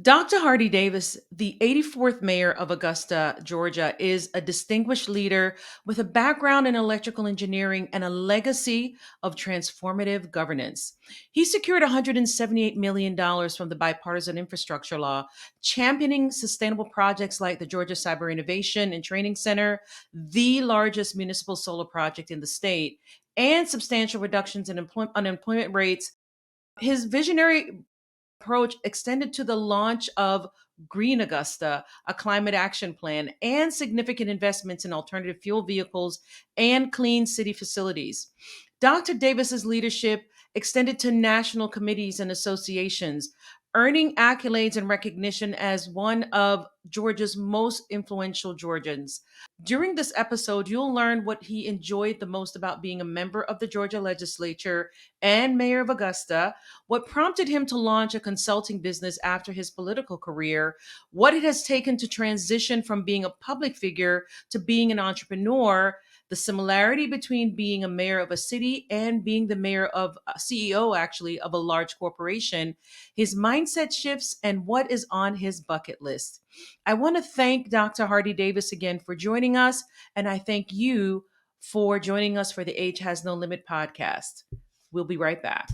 Dr. Hardie Davis, the 84th mayor of Augusta, Georgia, is a distinguished leader with a background in electrical engineering and a legacy of transformative governance. He secured $178 million from the bipartisan infrastructure law, championing sustainable projects like the Georgia Cyber Innovation and Training Center, the largest municipal solar project in the state, and substantial reductions in unemployment rates. His visionary approach extended to the launch of Green Augusta, a climate action plan, and significant investments in alternative fuel vehicles and clean city facilities. Dr. Davis's leadership extended to national committees and associations, earning accolades and recognition as one of Georgia's most influential Georgians. During this episode, you'll learn what he enjoyed the most about being a member of the Georgia legislature and mayor of Augusta, what prompted him to launch a consulting business after his political career, what it has taken to transition from being a public figure to being an entrepreneur, the similarity between being a mayor of a city and being the mayor of a CEO, actually, of a large corporation, his mindset shifts, and what is on his bucket list. I want to thank Dr. Hardie Davis again for joining us, and I thank you for joining us for the Age Has No Limit podcast. We'll be right back.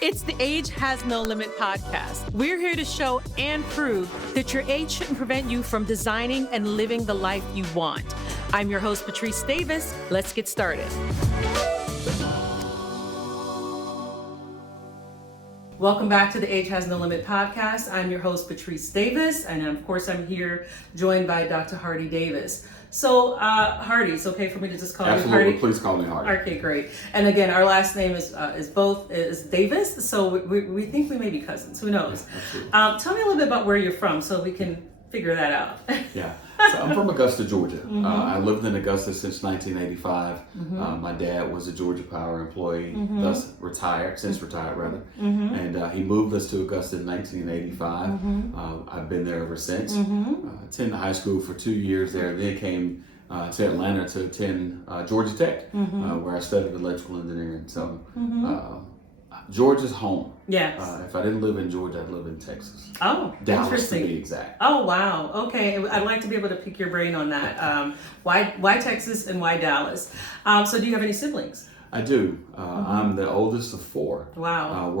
It's the Age Has No Limit podcast. We're here to show and prove that your age shouldn't prevent you from designing and living the life you want. I'm your host, Patrice Davis. Let's get started. Welcome back to the Age Has No Limit podcast. I'm your host, Patrice Davis, and of course, I'm here joined by Dr. Hardie Davis. So, Hardie, it's okay for me to just call you Hardie? Absolutely, please call me Hardie. Okay, great. And again, our last name is Davis, so we think we may be cousins. Who knows? Tell me a little bit about where you're from, so we can figure that out. Yeah. So I'm from Augusta, Georgia. I lived in Augusta since 1985. My dad was a Georgia Power employee, thus retired, and he moved us to Augusta in 1985. I've been there ever since. Attended high school for 2 years there, then came to Atlanta to attend Georgia Tech, where I studied electrical engineering. So Georgia's home. Yes. If I didn't live in Georgia, I'd live in Texas. Oh, Dallas, interesting. to be exact. Oh, wow. Okay, I'd like to be able to pick your brain on that. Why Texas and why Dallas? So, do you have any siblings? I do. I'm the oldest of four. Wow.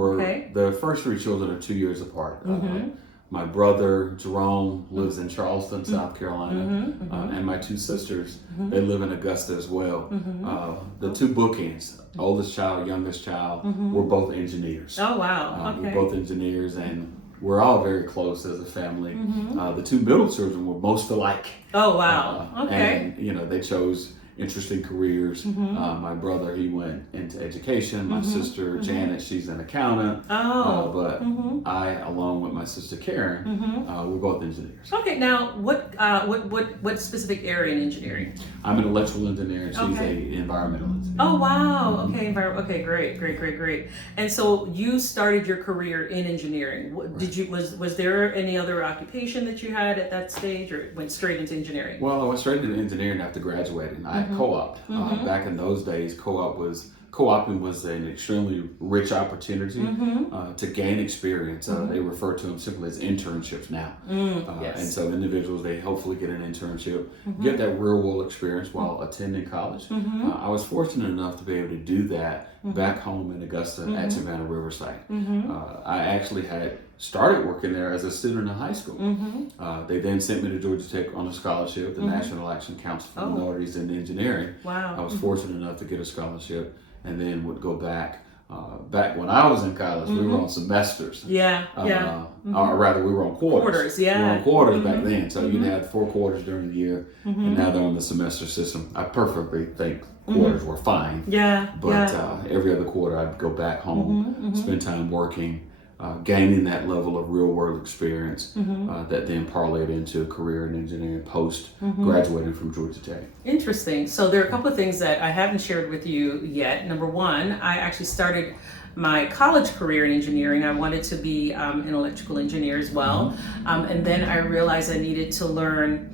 The first three children are 2 years apart. My brother, Jerome, lives in Charleston, South Carolina, and my two sisters, they live in Augusta as well. The two bookends, oldest child, youngest child, we're both engineers. Oh, wow. Okay. We're both engineers, and we're all very close as a family. The two middle children were most alike. Oh, wow. Okay. And, they chose interesting careers. My brother, he went into education. My sister, Janet, she's an accountant. But I, along with my sister Karen, we're both engineers. Okay, now what specific area in engineering? I'm an electrical engineer, and she's an environmental engineer. Oh, wow. Okay, great. And so you started your career in engineering. Was there any other occupation that you had at that stage, or went straight into engineering? Well, I went straight into engineering after graduating. I co-oped. Back in those days, co-oping was an extremely rich opportunity to gain experience. They refer to them simply as internships now. Yes. And so individuals, they hopefully get an internship, get that real world experience while attending college. I was fortunate enough to be able to do that back home in Augusta at Savannah Riverside. I actually had started working there as a student in high school. They then sent me to Georgia Tech on a scholarship, the National Action Council for Minorities in Engineering. Wow. I was fortunate enough to get a scholarship, and then would go back. Back when I was in college, we were on semesters. Or rather, we were on quarters. We were on quarters back then. So you'd have 4 quarters during the year, and now they're on the semester system. I perfectly think quarters were fine. But every other quarter, I'd go back home, spend time working, gaining that level of real world experience that then parlayed into a career in engineering post graduating from Georgia Tech. Interesting. So there are a couple of things that I haven't shared with you yet. Number one, I actually started my college career in engineering. I wanted to be an electrical engineer as well. And then I realized I needed to learn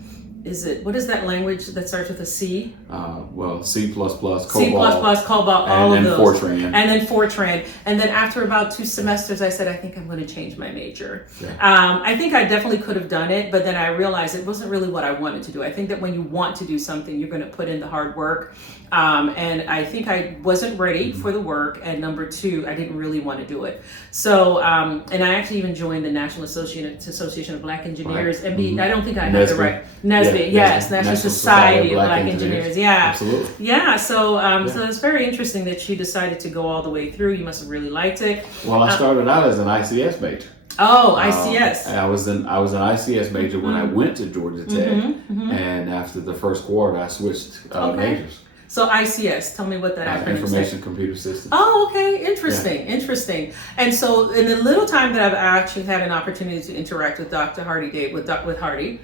what is that language that starts with a C? Well, C++, Cobalt. C++, Cobalt, all of those. Fortran. And then Fortran. And then after about 2 semesters, I said, I think I'm going to change my major. Yeah. I think I definitely could have done it, but then I realized it wasn't really what I wanted to do. I think that when you want to do something, you're going to put in the hard work. And I think I wasn't ready for the work. And number 2, I didn't really want to do it. So, and I actually even joined the National Association of Black Engineers. Right. I don't think I had the right. NSBE, yes, National Society of Black Engineers. Yeah, absolutely. Yeah, so so it's very interesting that you decided to go all the way through. You must have really liked it. Well, I started out as an ICS major. Oh, ICS. I was an ICS major when I went to Georgia Tech, and after the first quarter, I switched majors. So ICS, tell me what that acronym Information Computer Systems. Oh, okay, interesting. And so in the little time that I've actually had an opportunity to interact with Dr. Hardie Davis, with Hardie,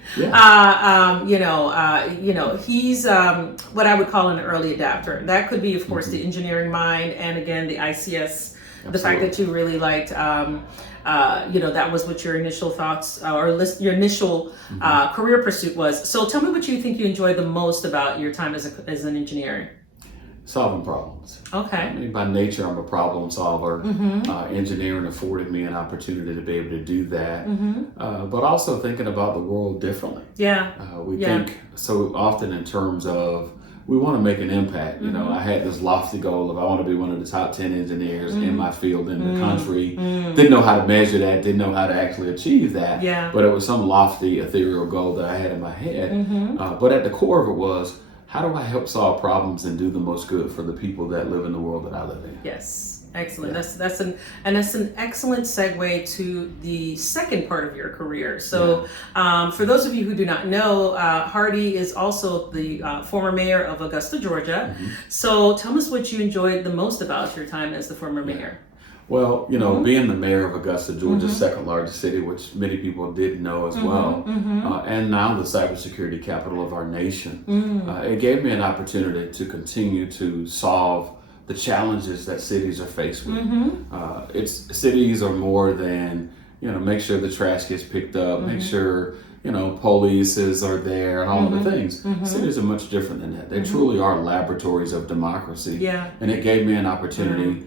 he's what I would call an early adapter. That could be, of course, the engineering mind, and again, the ICS, the fact that you really liked, that was what your initial thoughts your initial career pursuit was. So tell me what you think you enjoyed the most about your time as an engineer. Solving problems. Okay. I mean, by nature, I'm a problem solver. Engineering afforded me an opportunity to be able to do that, but also thinking about the world differently. Yeah. We think so often in terms of we want to make an impact. You know, I had this lofty goal of I want to be one of the top 10 engineers in my field in the country. Didn't know how to measure that, didn't know how to actually achieve that. Yeah. But it was some lofty, ethereal goal that I had in my head. But at the core of it was, how do I help solve problems and do the most good for the people that live in the world that I live in? Yes. Excellent. Yeah. That's an excellent segue to the second part of your career. So, for those of you who do not know, Hardie is also the former mayor of Augusta, Georgia. So, tell us what you enjoyed the most about your time as the former mayor. Well, being the mayor of Augusta, Georgia's second largest city, which many people didn't know as well, and now the cybersecurity capital of our nation, it gave me an opportunity to continue to solve the challenges that cities are faced with. Cities are more than, make sure the trash gets picked up, make sure, polices are there and all of the things. Cities are much different than that. They truly are laboratories of democracy. Yeah. And it gave me an opportunity,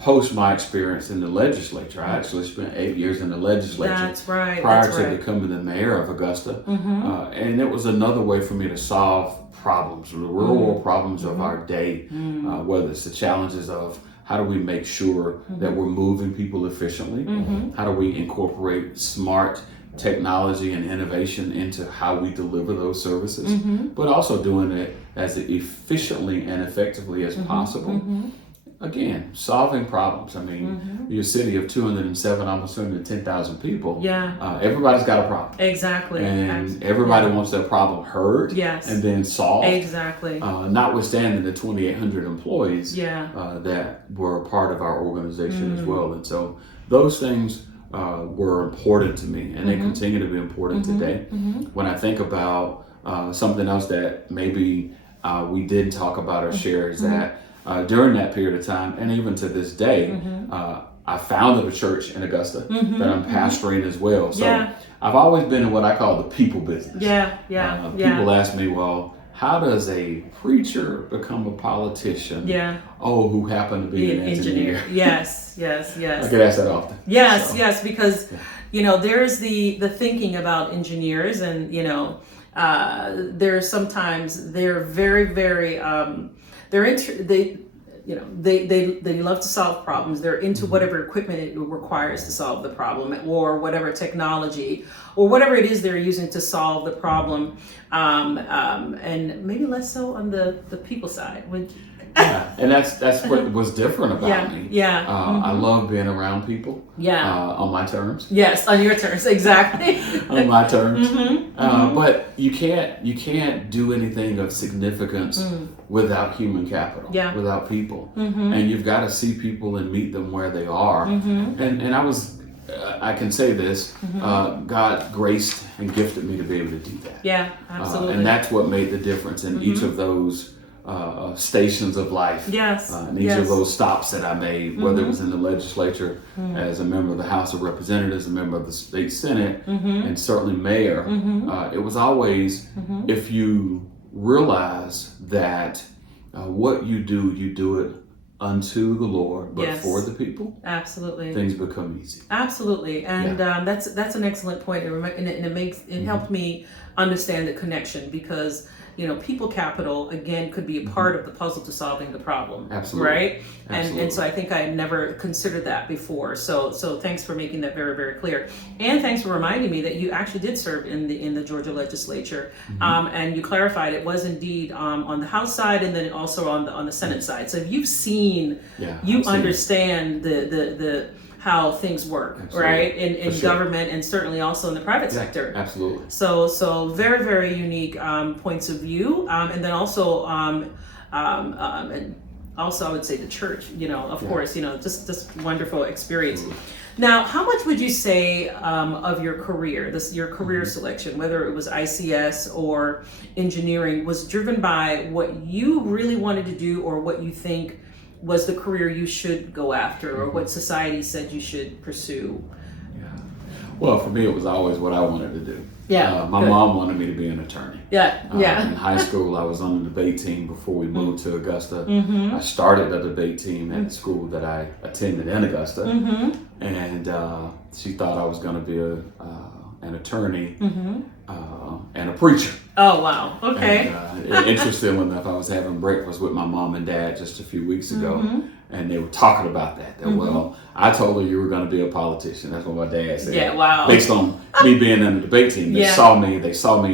post my experience in the legislature. I actually spent 8 years in the legislature. That's right. Prior to becoming the mayor of Augusta. And it was another way for me to solve problems, the real world problems of our day, whether it's the challenges of how do we make sure that we're moving people efficiently, how do we incorporate smart technology and innovation into how we deliver those services, but also doing it as efficiently and effectively as possible. Again, solving problems. I mean, your city of 207, almost 210,000 people. Yeah. Everybody's got a problem. Exactly. And everybody wants their problem heard. Yes. And then solved. Exactly. Notwithstanding the 2,800 employees Yeah. that were a part of our organization as well. And so those things were important to me, and they continue to be important today. When I think about something else that maybe we did talk about or share is that during that period of time, and even to this day, I founded a church in Augusta that I'm pastoring as well. So I've always been in what I call the people business. People ask me, well, how does a preacher become a politician? Who happened to be an engineer? Yes. I get asked that often. Yes, because there's the thinking about engineers, and there's sometimes they're very, very they love to solve problems. They're into whatever equipment it requires to solve the problem, or whatever technology, or whatever it is they're using to solve the problem, and maybe less so on the people side. And that's what was different about me. I love being around people. On my terms. Yes, on your terms, exactly. On my terms. But you can't do anything of significance without human capital. Without people. And you've got to see people and meet them where they are. And I can say this, God graced and gifted me to be able to do that. Absolutely. And that's what made the difference in each of those stations of life. Yes. And each of those stops that I made, whether it was in the legislature, as a member of the House of Representatives, a member of the state Senate, and certainly mayor, it was always, if you realize that what you do it unto the Lord, but for the people. Absolutely. Things become easy. Absolutely. And that's an excellent point. And it helped me understand the connection, because people capital, again, could be a part of the puzzle to solving the problem. Absolutely. Right? Absolutely. And so I think I had never considered that before. So thanks for making that very, very clear. And thanks for reminding me that you actually did serve in the Georgia legislature. And you clarified it was indeed on the House side, and then also on the Senate side. So you've seen, you understand the how things work, right? In government, and certainly also in the private sector. Absolutely. So very, very unique points of view, and then also and also I would say the church. Of course, just wonderful experience. Now, how much would you say of your career, your career selection, whether it was ICS or engineering, was driven by what you really wanted to do, or what you think was the career you should go after, or what society said you should pursue? Well, for me, it was always what I wanted to do. My mom wanted me to be an attorney. In high school, I was on the debate team before we moved to Augusta. I started the debate team at the school that I attended in Augusta, and she thought I was going to be an attorney and a preacher. Oh, wow. Okay. And, interestingly enough, I was having breakfast with my mom and dad just a few weeks ago, and they were talking about that. Well, I told her you were going to be a politician. That's what my dad said. Yeah, wow. Based on me being in the debate team, they saw me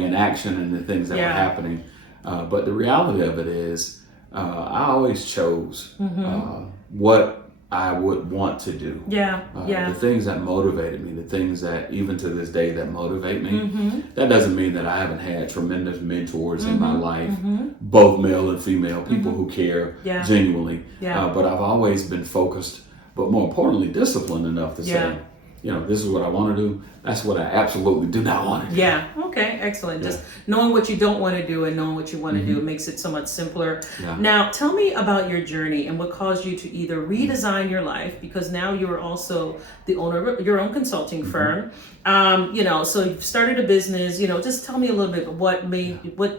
in action and the things that were happening. But the reality of it is, I always chose what I would want to do. The things that motivated me, the things that even to this day that motivate me. That doesn't mean that I haven't had tremendous mentors in my life, both male and female, people who care genuinely. But I've always been focused, but more importantly, disciplined enough to say, this is what I want to do. That's what I absolutely do not want to do. Okay, excellent. Just knowing what you don't want to do and knowing what you want to do makes it so much simpler. Now, tell me about your journey and what caused you to either redesign your life, because now you are also the owner of your own consulting firm. So you've started a business. Just tell me a little bit what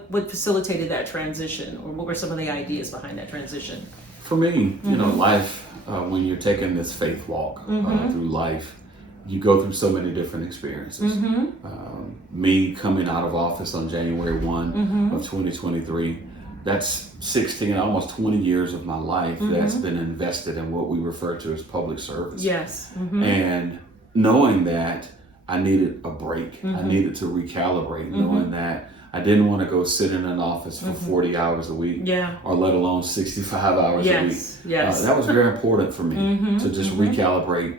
what facilitated that transition, or what were some of the ideas behind that transition? For me, life, when you're taking this faith walk through life, you go through so many different experiences. Me coming out of office on January 1 of 2023, that's 16, almost 20 years of my life that's been invested in what we refer to as public service. And knowing that I needed a break, I needed to recalibrate, knowing that I didn't want to go sit in an office for 40 hours a week, or let alone 65 hours a week. That was very important for me to just recalibrate,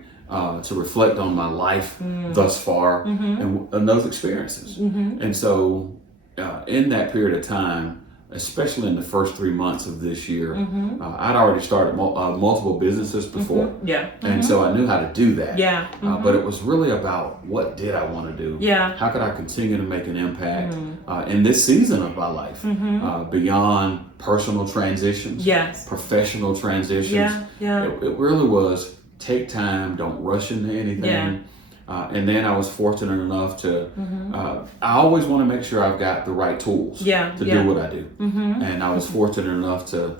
to reflect on my life thus far and those experiences. And so in that period of time, especially in the first 3 months of this year, I'd already started multiple businesses before. And so I knew how to do that. But it was really about, what did I want to do? How could I continue to make an impact in this season of my life, beyond personal transitions, professional transitions? It really was, take time, don't rush into anything. And then I was fortunate enough to, I always want to make sure I've got the right tools to do what I do. And I was fortunate enough to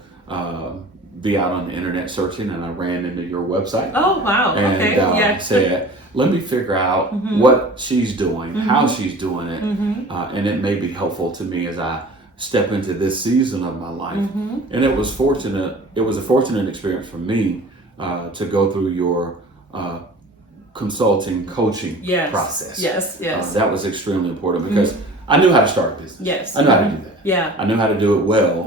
be out on the internet searching, and I ran into your website. Oh, wow. And said, let me figure out what she's doing, how she's doing it. And it may be helpful to me as I step into this season of my life. And it was a fortunate experience for me to go through your consulting, coaching process. That was extremely important, because I knew how to start a business. I knew how to do that. I knew how to do it well.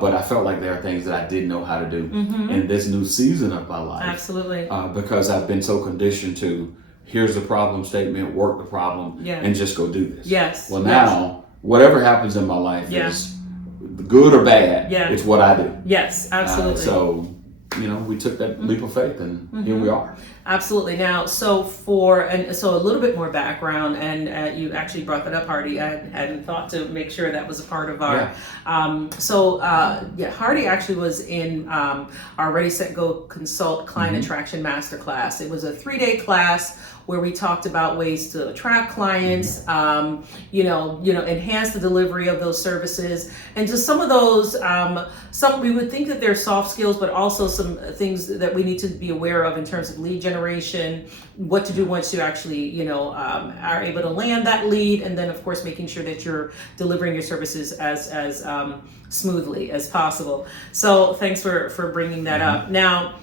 But I felt like there are things that I didn't know how to do in this new season of my life. Absolutely. Because I've been so conditioned to, here's the problem statement, work the problem, and just go do this. Well, now, whatever happens in my life is good or bad, it's what I do. Absolutely. So we took that leap of faith, and here we are. Absolutely. Now, so a little bit more background, and you actually brought that up, Hardie. I hadn't thought to make sure that was a part of our. Hardie actually was in our Ready Set Go Consult Client Attraction Masterclass. It was a 3-day class where we talked about ways to attract clients, enhance the delivery of those services, and just some of those. Some we would think that they're soft skills, but also some things that we need to be aware of in terms of lead generation, what to do once you actually, are able to land that lead, and then of course making sure that you're delivering your services as smoothly as possible. So thanks for bringing that up. Now,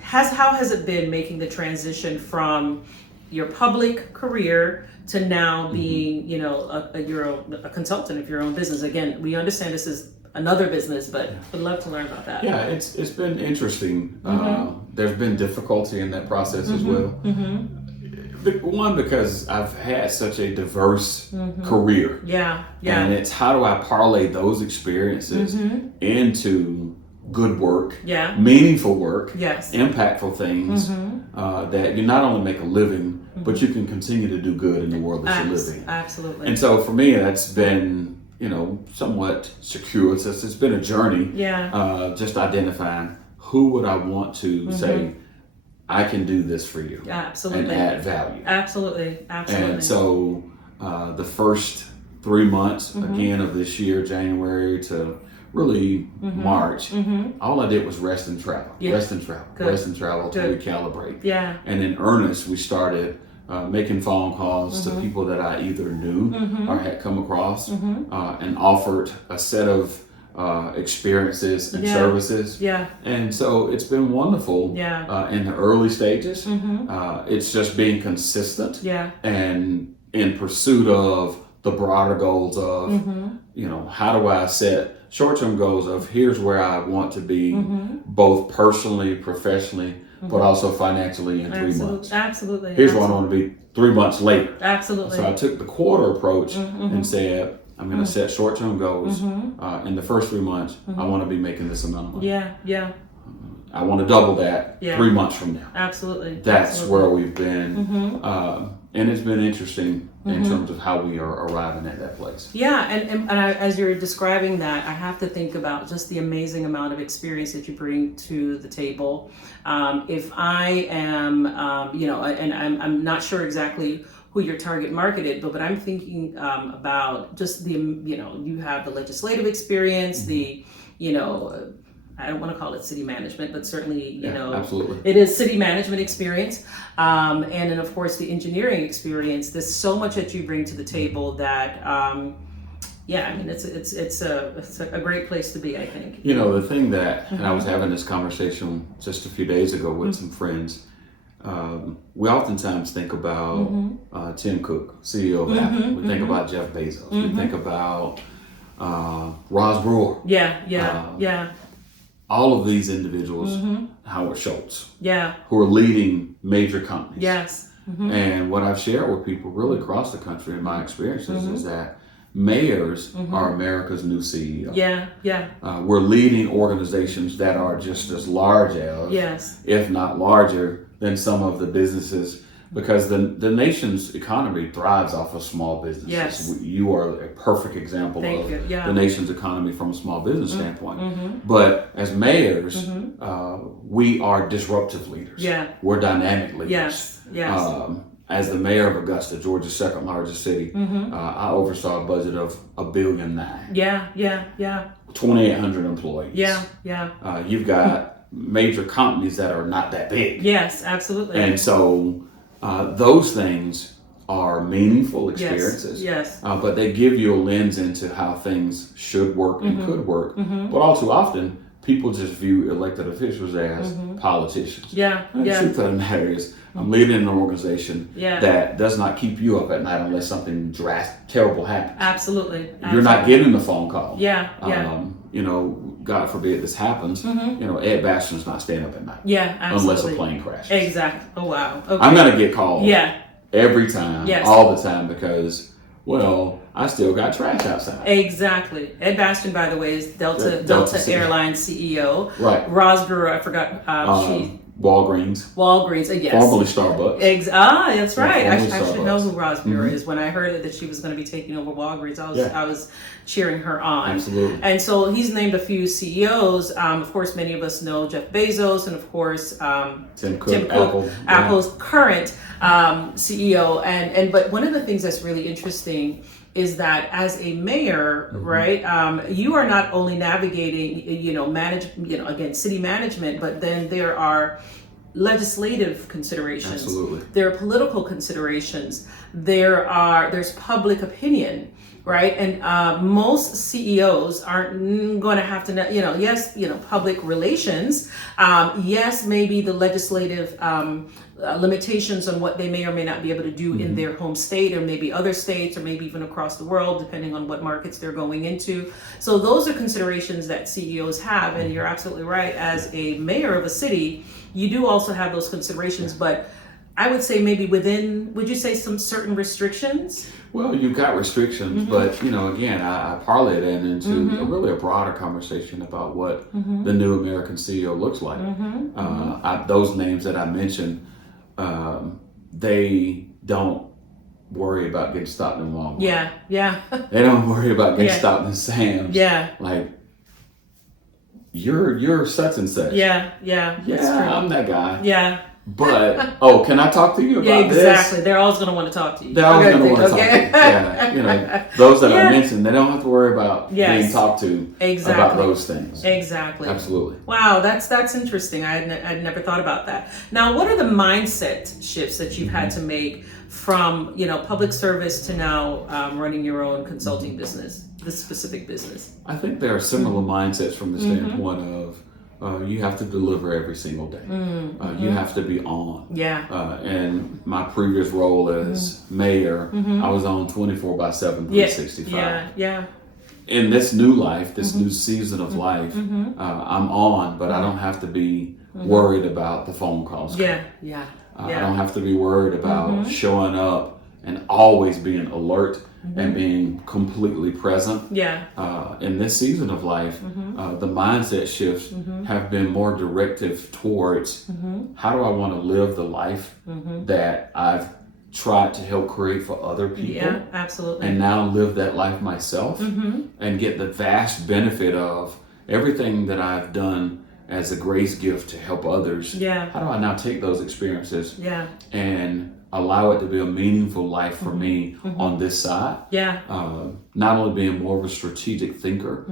how has it been making the transition from your public career to now being, you're a consultant of your own business? Again, we understand this is another business, but would love to learn about that. Yeah, it's been interesting. There's been difficulty in that process as well. One, because I've had such a diverse career. Yeah. And it's how do I parlay those experiences into good work, meaningful work, impactful things that you not only make a living, but you can continue to do good in the world that you live in. Absolutely. And so for me, that's been, somewhat circuitous. It's been a journey. Just identifying who would I want to say, I can do this for you. Absolutely. And add value. Absolutely. And so the first 3 months, again, of this year, January to really March, all I did was rest and travel, rest and travel, rest and travel to recalibrate. And in earnest, we started making phone calls to people that I either knew or had come across and offered a set of experiences and services. And so it's been wonderful in the early stages. It's just being consistent and in pursuit of the broader goals of, how do I set short-term goals of here's where I want to be both personally, professionally, but also financially in 3 months. Absolutely. Here's where I want to be 3 months later. Absolutely. So I took the quarter approach and said, I'm going to set short-term goals. In the first 3 months, I want to be making this amount of money. I want to double that 3 months from now. Absolutely. That's where we've been. And it's been interesting in terms of how we are arriving at that place. Yeah, and as you're describing that, I have to think about just the amazing amount of experience that you bring to the table. If I am, and I'm not sure exactly who your target market is, but I'm thinking about just the, you have the legislative experience, the, I don't want to call it city management, but certainly, absolutely. It is city management experience. And then of course the engineering experience. There's so much that you bring to the table that, it's a great place to be, I think. The thing that, and I was having this conversation just a few days ago with some friends, we oftentimes think about Tim Cook, CEO of Apple. We think about Jeff Bezos. We think about Ross Brewer. All of these individuals, Howard Schultz, who are leading major companies. And what I've shared with people really across the country in my experiences is that mayors are America's new CEO. We're leading organizations that are just as large as, if not larger than some of the businesses, because the nation's economy thrives off of small businesses. You are a perfect example of the nation's economy from a small business standpoint. But as mayors, we are disruptive leaders. We're dynamic leaders. As the mayor of Augusta, Georgia's second largest city, I oversaw a budget of $1.9 billion. 2,800 employees. You've got major companies that are not that big. Absolutely. And so those things are meaningful experiences, but they give you a lens into how things should work and could work. But all too often, people just view elected officials as politicians. The truth of the matter is, I'm leading an organization that does not keep you up at night unless something terrible happens. Absolutely. You're not getting the phone call. God forbid this happens. Ed Bastian's not staying up at night. Unless a plane crashes. Exactly. Oh wow. Okay. I'm gonna get called. Every time. All the time because, I still got trash outside. Exactly. Ed Bastian, by the way, is Delta Airlines CEO. Right. Ross Brewer, I forgot. Walgreens, yes. Formerly Starbucks. That's right. I should Starbucks. know who Roz Buer is. When I heard that she was going to be taking over Walgreens, I was cheering her on. Absolutely. And so he's named a few CEOs. Of course, many of us know Jeff Bezos, and of course, Tim Cook, Apple's current CEO. But one of the things that's really interesting is that as a mayor, right, you are not only navigating, again, city management, but then there are legislative considerations. Absolutely. There are political considerations. There's public opinion, right? And most CEOs aren't going to have to, public relations. Yes, maybe the legislative limitations on what they may or may not be able to do in their home state, or maybe other states, or maybe even across the world, depending on what markets they're going into. So those are considerations that CEOs have, and you're absolutely right. As a mayor of a city, you do also have those considerations, but I would say maybe would you say some certain restrictions? Well, you've got restrictions, but again, I parlay that into a broader conversation about what the new American CEO looks like. Those names that I mentioned, they don't worry about getting stopped in Walmart. Yeah. They don't worry about getting stopped in Sam's. Yeah. Like, you're such and such. Yeah. I'm that guy. Yeah. But can I talk to you about this? Exactly. They're always going to want to talk to you. They're always going to want to talk to you. Yeah, those that I mentioned, they don't have to worry about being talked to about those things. Exactly. Absolutely. Wow, that's interesting. I'd never thought about that. Now, what are the mindset shifts that you've had to make from public service to now running your own consulting business, this specific business? I think there are similar mindsets from the standpoint of you have to deliver every single day. You have to be on. Yeah. And my previous role as mayor, I was on 24/7, 365. Yeah. In this new life, this new season of life, I'm on, but I don't have to be worried about the phone calls. Yeah. I don't have to be worried about showing up and always being alert and being completely present. Yeah. In this season of life, the mindset shifts have been more directive towards how do I want to live the life that I've tried to help create for other people. Yeah, absolutely. And now live that life myself and get the vast benefit of everything that I've done as a grace gift to help others. Yeah. How do I now take those experiences and allow it to be a meaningful life for me on this side? Yeah. Not only being more of a strategic thinker,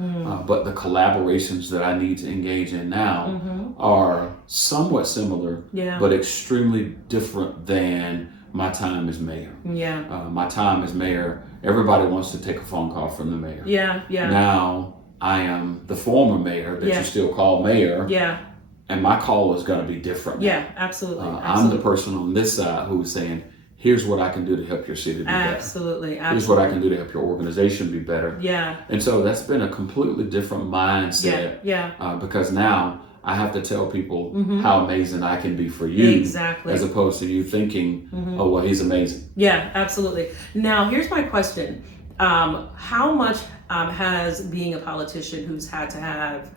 but the collaborations that I need to engage in now are somewhat similar, but extremely different than my time as mayor. Yeah. My time as mayor, everybody wants to take a phone call from the mayor. Yeah. Now I am the former mayor that you still call mayor. Yeah. And my call is going to be different. Yeah, absolutely. I'm the person on this side who's saying, here's what I can do to help your city be better. Absolutely. Here's what I can do to help your organization be better. Yeah. And so that's been a completely different mindset. Because now I have to tell people how amazing I can be for you. Exactly. As opposed to you thinking, oh, well, he's amazing. Yeah, absolutely. Now, here's my question. How much has being a politician who's had to have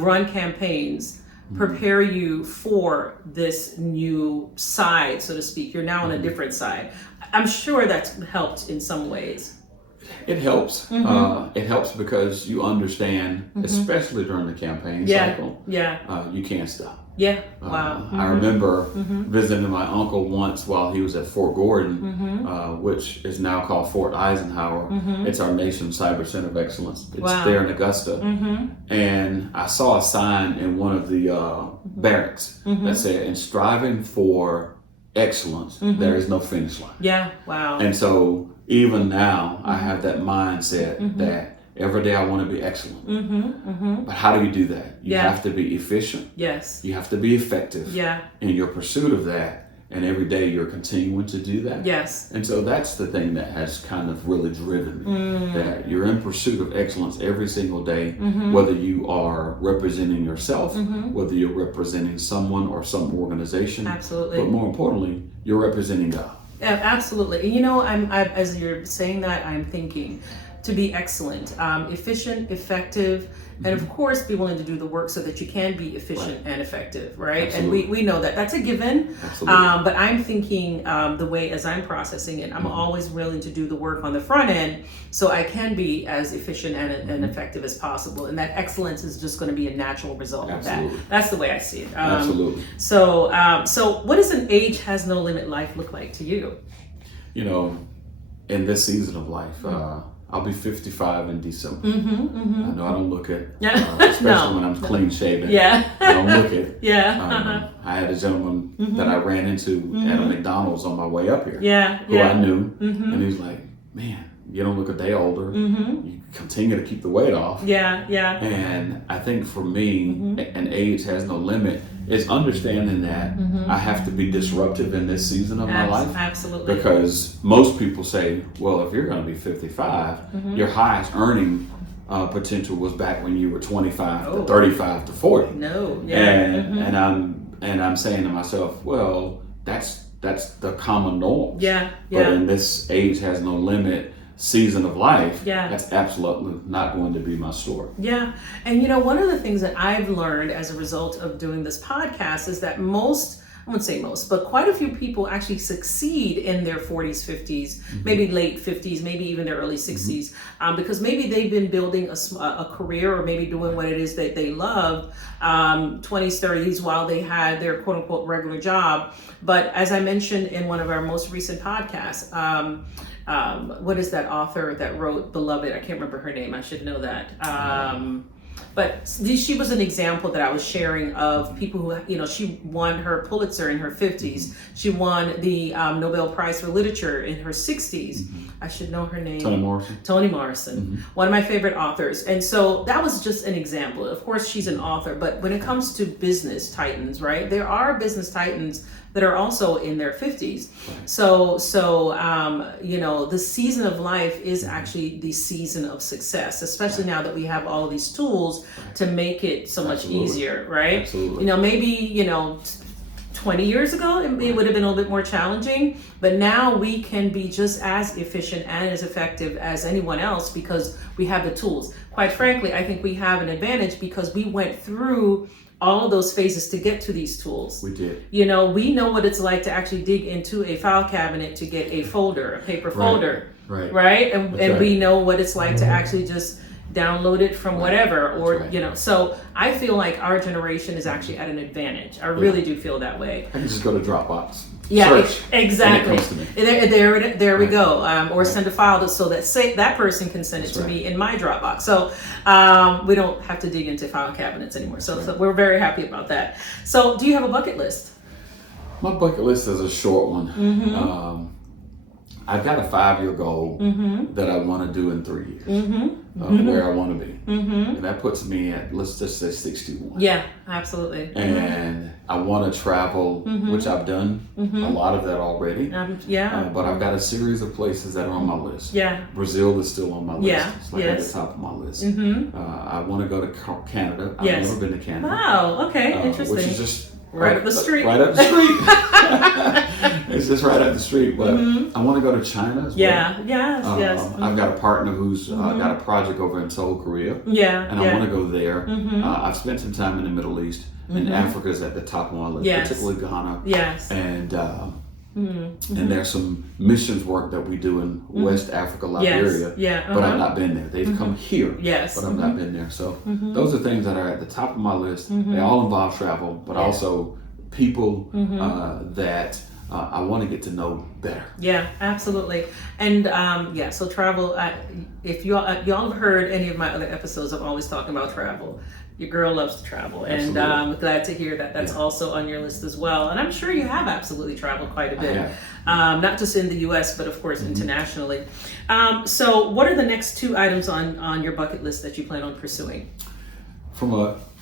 run campaigns prepare you for this new side, so to speak? You're now on a different side. I'm sure that's helped in some ways. It helps. It helps because you understand, especially during the campaign cycle, you can't stop. Yeah. Wow. I remember visiting my uncle once while he was at Fort Gordon, which is now called Fort Eisenhower. It's our nation's cyber center of excellence. It's there in Augusta. And I saw a sign in one of the barracks that said, in striving for excellence, there is no finish line. Yeah. Wow. And so even now, I have that mindset that every day I want to be excellent. But how do you do that? You have to be efficient. Yes. You have to be effective in your pursuit of that. And every day you're continuing to do that. Yes. And so that's the thing that has kind of really driven me. That you're in pursuit of excellence every single day, whether you are representing yourself, whether you're representing someone or some organization. Absolutely. But more importantly, you're representing God. Absolutely. You know, as you're saying that, I'm thinking to be excellent, efficient, effective, and of course be willing to do the work so that you can be efficient and effective, right? Absolutely. And we know that that's a given. Absolutely. But I'm thinking the way as I'm processing it, I'm always willing to do the work on the front end so I can be as efficient and effective as possible. And that excellence is just going to be a natural result of that. That's the way I see it. Absolutely. So what does an age has no limit life look like to you? You know, in this season of life, I'll be 55 in December. I know I don't look it, especially when I'm clean shaven. I don't look it. I had a gentleman that I ran into at a McDonald's on my way up here, who I knew, and he was like, "Man, you don't look a day older. You continue to keep the weight off." And I think for me, an age has no limit. Is understanding that I have to be disruptive in this season of my life. Absolutely. Because most people say, well, if you're going to be 55, your highest earning potential was back when you were 25 to 35 to 40. And I'm saying to myself, well, that's the common norm. But in this age has no limit season of life, that's absolutely not going to be my story. And you know, one of the things that I've learned as a result of doing this podcast is that I wouldn't say most, but quite a few people actually succeed in their 40s, 50s, maybe late 50s, maybe even their early 60s, because maybe they've been building a career or maybe doing what it is that they love, 20s, 30s, while they had their quote unquote regular job. But as I mentioned in one of our most recent podcasts, what is that author that wrote Beloved? I can't remember her name. I should know that. But she was an example that I was sharing of people who, you know, she won her Pulitzer in her 50s. She won the Nobel Prize for Literature in her 60s. I should know her name. Toni Morrison. One of my favorite authors. And so that was just an example. Of course, she's an author, but when it comes to business titans, right, there are business titans that are also in their 50s. So you know, the season of life is actually the season of success, especially now that we have all of these tools to make it so much easier, right? You know, maybe, you know, 20 years ago, it would have been a little bit more challenging, but now we can be just as efficient and as effective as anyone else because we have the tools. Quite frankly, I think we have an advantage because we went through all of those phases to get to these tools. We did. You know, we know what it's like to actually dig into a file cabinet to get a folder, a paper folder, right? And we know what it's like to actually just download it from whatever, or you know. So I feel like our generation is actually at an advantage. I really do feel that way. I can just go to Dropbox. Search, exactly. And it comes to me. There we go. Or send a file so that that person can send it to me in my Dropbox. So we don't have to dig into file cabinets anymore. So we're very happy about that. So do you have a bucket list? My bucket list is a short one. I've got a 5-year goal that I want to do in 3 years, where I want to be. And that puts me at, let's just say 61. Yeah, absolutely. And I want to travel, which I've done a lot of that already. But I've got a series of places that are on my list. Brazil is still on my list. It's like at the top of my list. I want to go to Canada. I've never been to Canada. Wow, okay, interesting. Which is just right up the street. Right up the street. It's just right up the street. But I want to go to China as well. Yes. I've got a partner who's got a project over in Seoul, Korea. And I want to go there. I've spent some time in the Middle East. And Africa is at the top of my list, particularly Ghana. And there's some missions work that we do in West Africa, Liberia. But I've not been there. They've come here, but I've not been there. So those are things that are at the top of my list. They all involve travel, but also people that I want to get to know better. Yeah, absolutely. And so travel, if y'all have heard any of my other episodes, I'm always talking about travel. Your girl loves to travel, and I'm glad to hear that that's also on your list as well. And I'm sure you have absolutely traveled quite a bit, not just in the U.S., but of course internationally. So what are the next 2 items on your bucket list that you plan on pursuing?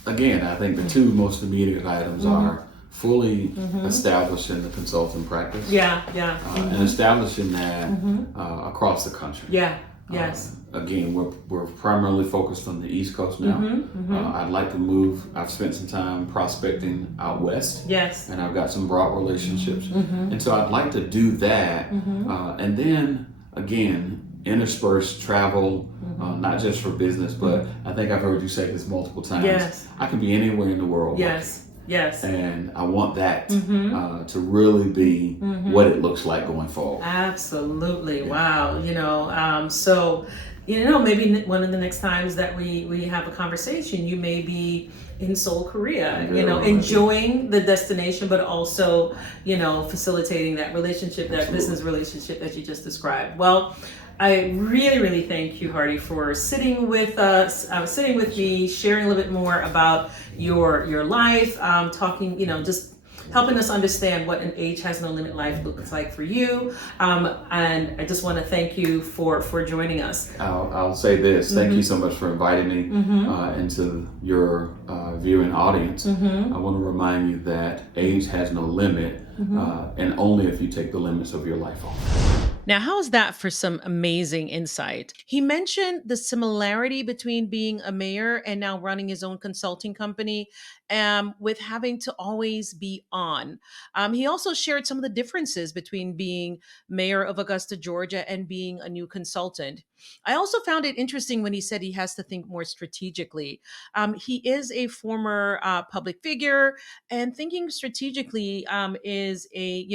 Again, I think the 2 most immediate items are fully establishing the consulting practice. And establishing that across the country. Yes. Again, we're primarily focused on the East Coast now. I'd like to move. I've spent some time prospecting out west. And I've got some broad relationships. And so I'd like to do that. And then, again, intersperse travel not just for business, but I think I've heard you say this multiple times. Yes. I can be anywhere in the world. Yes. Yes. And I want that to really be what it looks like going forward. Absolutely. Yeah. Wow. So, maybe one of the next times that we have a conversation, you may be in Seoul, Korea, enjoying the destination, but also, facilitating that relationship, that business relationship that you just described. Well, I really, really thank you, Hardie, for sitting with us, sitting with me, sharing a little bit more about your life, talking, just helping us understand what an age has no limit life looks like for you. And I just want to thank you for joining us. I'll say this. Thank you so much for inviting me into your viewing audience. I want to remind you that age has no limit, and only if you take the limits of your life off. Now, how's that for some amazing insight? He mentioned the similarity between being a mayor and now running his own consulting company, with having to always be on. He also shared some of the differences between being mayor of Augusta, Georgia, and being a new consultant. I also found it interesting when he said he has to think more strategically. He is a former public figure, and thinking strategically is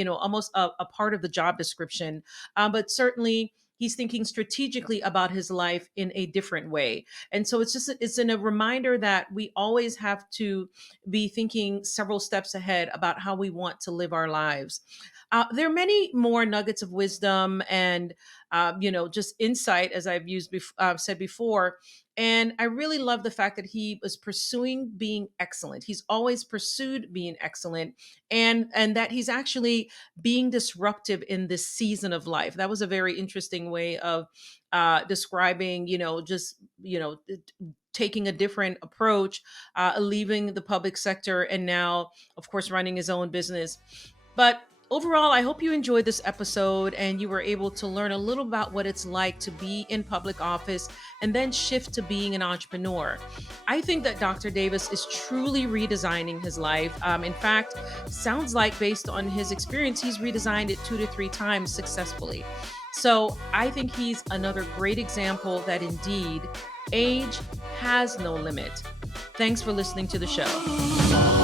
almost a part of the job description. But certainly he's thinking strategically about his life in a different way. And so it's in a reminder that we always have to be thinking several steps ahead about how we want to live our lives. There are many more nuggets of wisdom and just insight, as I've said before. And I really love the fact that he was pursuing being excellent. He's always pursued being excellent, and that he's actually being disruptive in this season of life. That was a very interesting way of describing, taking a different approach, leaving the public sector, and now, of course, running his own business. But overall, I hope you enjoyed this episode and you were able to learn a little about what it's like to be in public office and then shift to being an entrepreneur. I think that Dr. Davis is truly redesigning his life. In fact, sounds like based on his experience, he's redesigned it 2 to 3 times successfully. So I think he's another great example that indeed age has no limit. Thanks for listening to the show.